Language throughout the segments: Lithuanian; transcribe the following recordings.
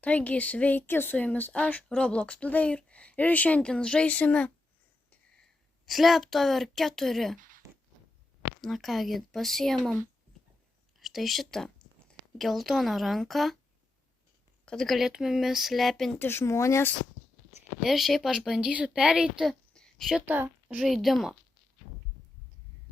Taigi sveiki, su jumis aš, Roblox Player, ir šiandien žaisime Slėptuvė 4. Na kągi, pasiėmam štai šitą geltoną ranką, kad galėtumėme slėpinti žmonės. Ir šiaip aš bandysiu pereiti šitą žaidimą.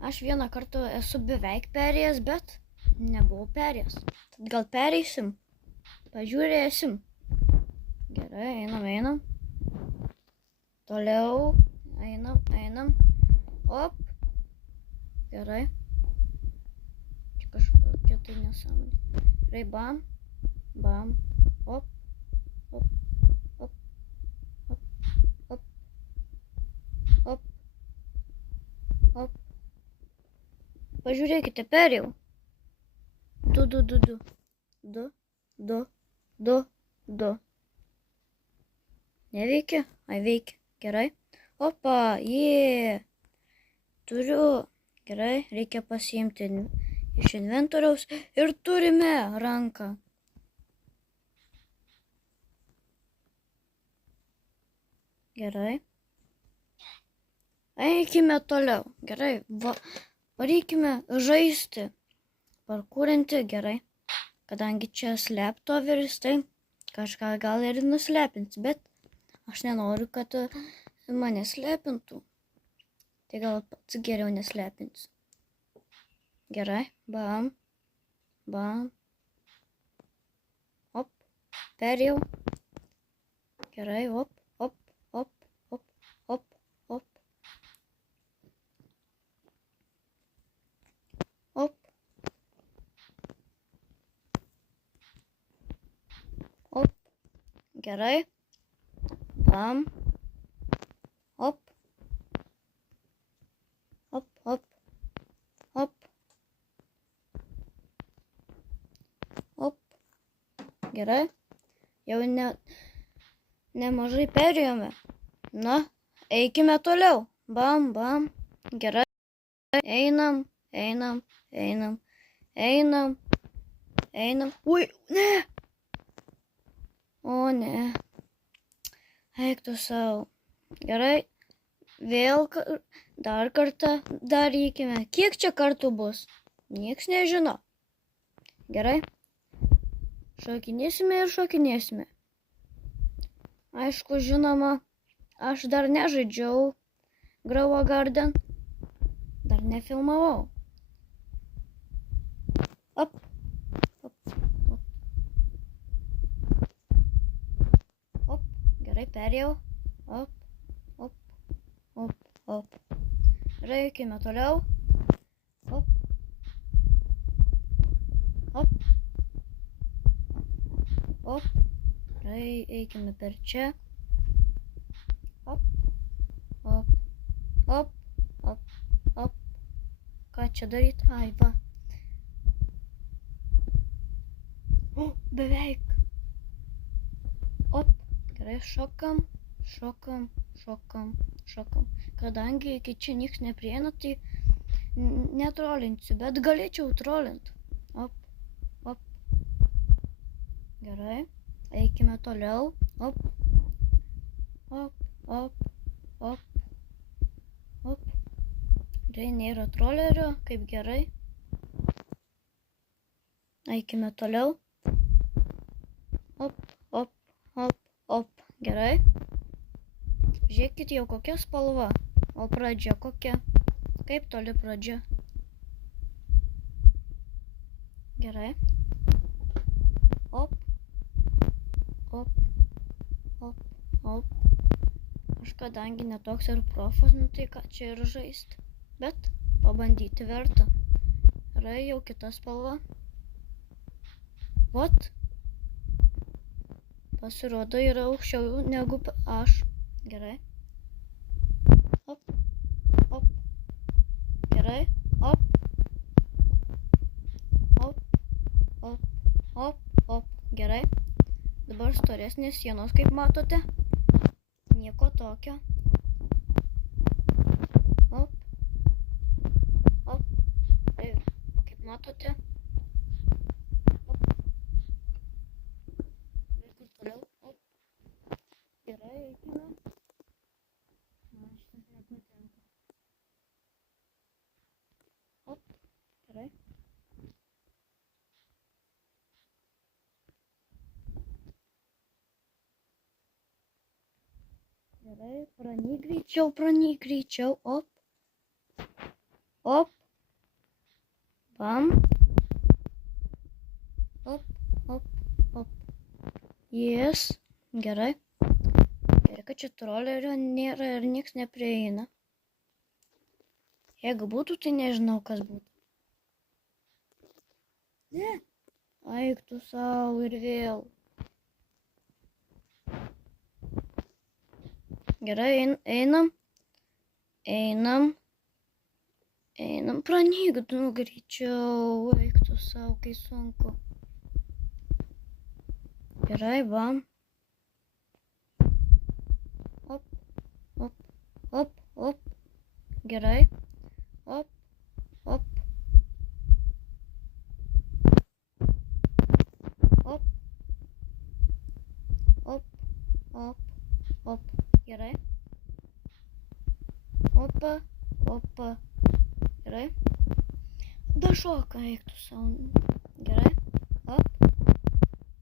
Aš vieną kartą esu beveik perėjęs, bet nebuvau perėjęs. Tad gal pereisim? Pažiūrėsim. Gerai, einam. Toliau. Einam. Op. Gerai. Čia kažkokia tai nesąmonė. Gerai, bam. Op. Pažiūrėkite, perėjau. Du. Neveikia? Ai, veikia. Gerai. Opa, Turiu. Gerai, reikia pasiimti iš inventoriaus. Ir turime ranką. Gerai. Eikime toliau. Gerai, varykime žaisti. Parkūrinti, gerai. Kadangi čia slėptuvės, tai kažką gal ir nuslepins, bet aš nenoriu, kad mane slėpintų. Tai gal pats geriau neslepins. Gerai, bam. Op, perėjau. Gerai, op. Gerai. Bam. Op. Gerai. Jau nemažai perėjome. Na, eikime toliau. Bam. Gerai. Einam. Ui, ne. O ne. Eik tu savo. Gerai. Vėl dar kartą darykime. Kiek čia kartų bus? Nieks nežino. Gerai. Šokinėsime. Aišku, žinoma, aš dar nežaidžiau Grow a Garden. Dar nefilmavau. Op. Gerai, perėjau. Op. Reikime toliau. Op. Gerai, eikime per čia. Op. Ką čia daryti? Ai, va. Beveik. Op. Gerai, šokam. Kadangi iki čia nieks neprieina, tai netrolinsiu, bet galėčiau trolint. Op. Gerai, eikime toliau. Op. Gerai, nėra trolerio, kaip gerai. Eikime toliau. Op. Gerai. Žiūrėkit, jau kokia spalva. O pradžia kokia? Kaip toli pradžia? Gerai. Op. Aš kadangi netoks ir profas, nu tai ką čia ir žaisti. Bet pabandyti verta. Yra jau kita spalva. Vat. Pasirodo, yra aukščiau negu aš. Gerai. Op. Gerai. Op. Gerai. Dabar storesnės sienos, kaip matote. Nieko tokio. Op. Kaip matote. Gerai, pranyk greičiau, op. Op. Bam. Op, op, op. Yes. Gerai. Gerai, kad čia trolerio nėra ir nieks neprieina. Jeigu būtų, tai nežinau, kas būtų. Ne. Eik tu savo ir vėl. Gerai, einam. Pranyk, nu greičiau. Eik tu savo, kai sunku. Gerai, bam. Op, op, op, op. Gerai. Op, op. Op. Op, op, op. Gerai. Opa, opa. Gerai. Dašoka, eik tu savo. Gerai. Op.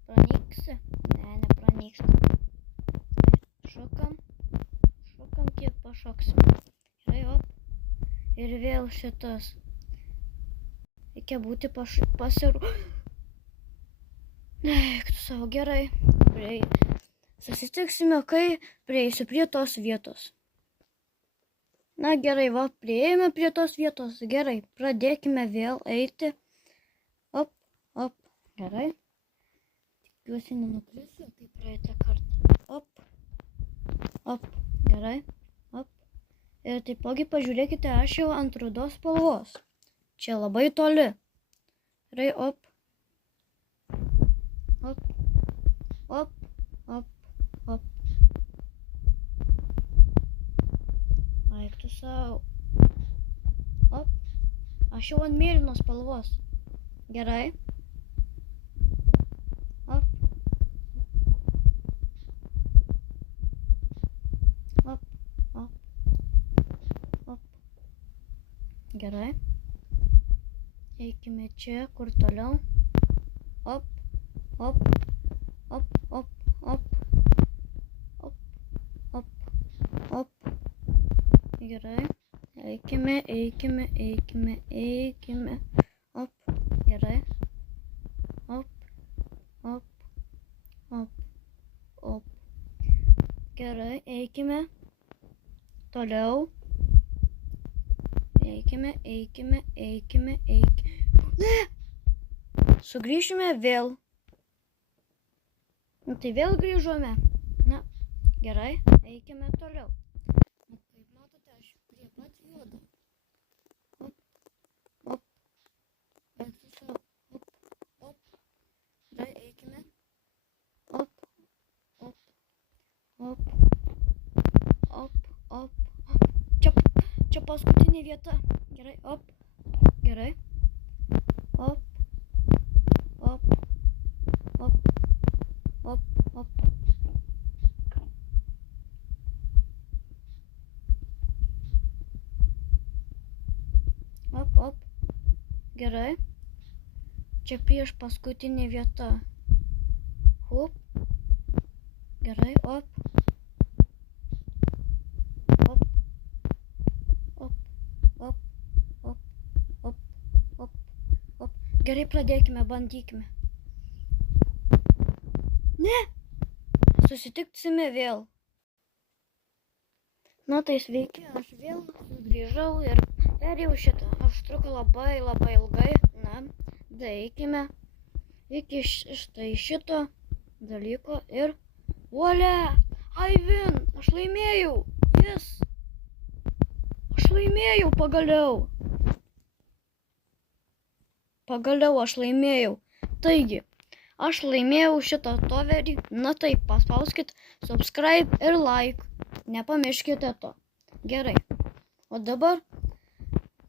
Pranyksi? Ne, nepranyksi. Šokam, kiek pašoksim. Gerai, op. Ir vėl šitas. Reikia būti Eik tu savo, gerai. Susitiksime, kai prieisiu prie tos vietos. Na gerai, va, prieėjome prie tos vietos. Gerai, pradėkime vėl eiti. Op, op. Gerai. Tikiuosi nenukrisiu, kaip praeitą kartą. Op. Op. Gerai. Op. Ir taipogi pažiūrėkite, aš jau ant rudos spalvos. Čia labai toli. Gerai, op. Op. Op. Op. Op. Eik tu savo. Op. Aš jau ant mėlynos spalvos. Gerai. Op. Op. Op. Op. Gerai. Eikime čia, kur toliau. Op. Op. Op. Op. Op. Op. Op. Op. Gerai. Eikime. Op. Gerai. Op. Op. Op. Op. Gerai. Eikime. Toliau. Eikime. Ne! Sugrįšime vėl. Nu tai vėl grįžome. Na, gerai. Eikime toliau. Na, kaip matote, aš prie pat juodo. Op. Op. Eik tu savo. Op. Op. Gerai, eikime. Op. Op. Op. Op. Op. Čia paskutinė vieta. Gerai, op. Gerai. Op. Op. Op. Op. Op. Op. Op. Gerai. Čia prieš paskutinė vieta. Hup. Gerai, op. Op. Op. Op. Op. Op. Op. Op. Gerai, pradėkime, bandykime. Ne! Susitiksime vėl. Na tai sveiki, aš vėl sugrįžau ir perėjau šitą. Aš truko labai ilgai. Na, daeikime iki štai šito dalyko ir volia! Aivin, aš laimėjau! Yes! Aš laimėjau pagaliau! Pagaliau aš laimėjau. Taigi, aš laimėjau šitą toverį. Na taip, paspauskit subscribe ir like. Nepamirškite to. Gerai. O dabar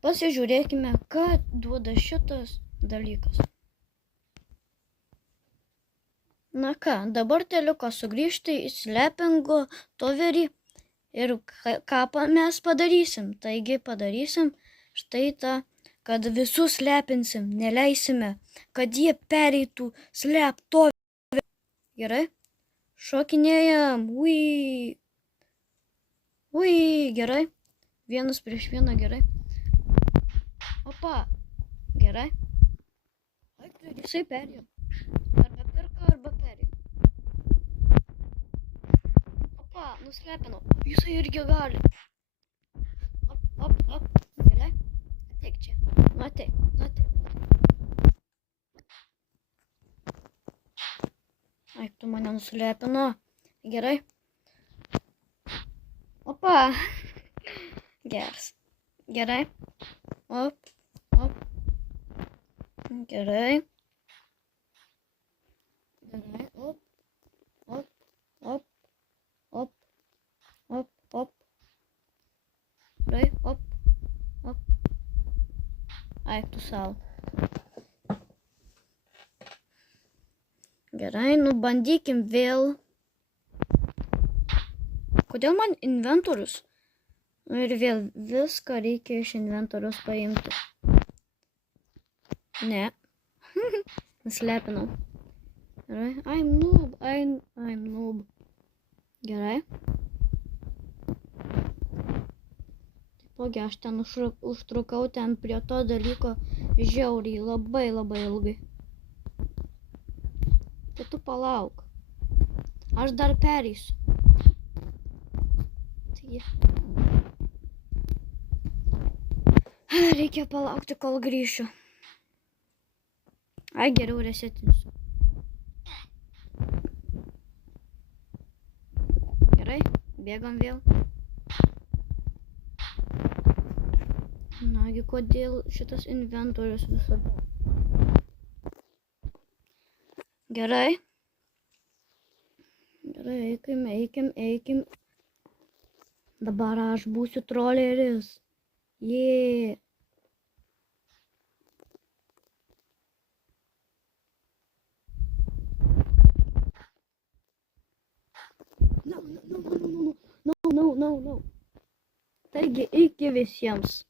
pasižiūrėkime, ką duoda šitas dalykas. Na ką, dabar teliko sugrįžti į sleepingo toverį. Ir ką mes padarysim? Taigi padarysim štai tą, kad visus slepinsim, neleisime, kad jie pereitų slėptuvę. Gerai? Šokinėjam. Ui. Ui, gerai. Vienas prieš vieną, gerai. Opa, gerai. Jisai perėjo. Arba pirko, arba perėjo. Opa, nuslepinau. Jisai irgi gali. Op. Gerai. Ateik čia. Ateik. Ai, tu mane nuslepino. Gerai. Opa. Geras. Gerai. Op. Gerai. Op. Gerai. Op. Ai, tu savo. Gerai, nu bandykim vėl. Kodėl man inventorius? Ir vėl viską reikia iš inventorius paimti. Ne. Nuslepinau. Gerai. I'm noob. Gerai. Taipogi aš ten užtrukau ten prie to dalyko žiauriai labai ilgai. Tai tu palauk. Aš dar pereisiu. Taigi. Reikia palaukti, kol grįšiu. Ai, geriau resetinsiu. Gerai, bėgam vėl. Nagi, kodėl šitas inventorius visada? Gerai. Gerai, eikim. Dabar aš būsiu troleris. Jee. No. Taigi, iki visiems.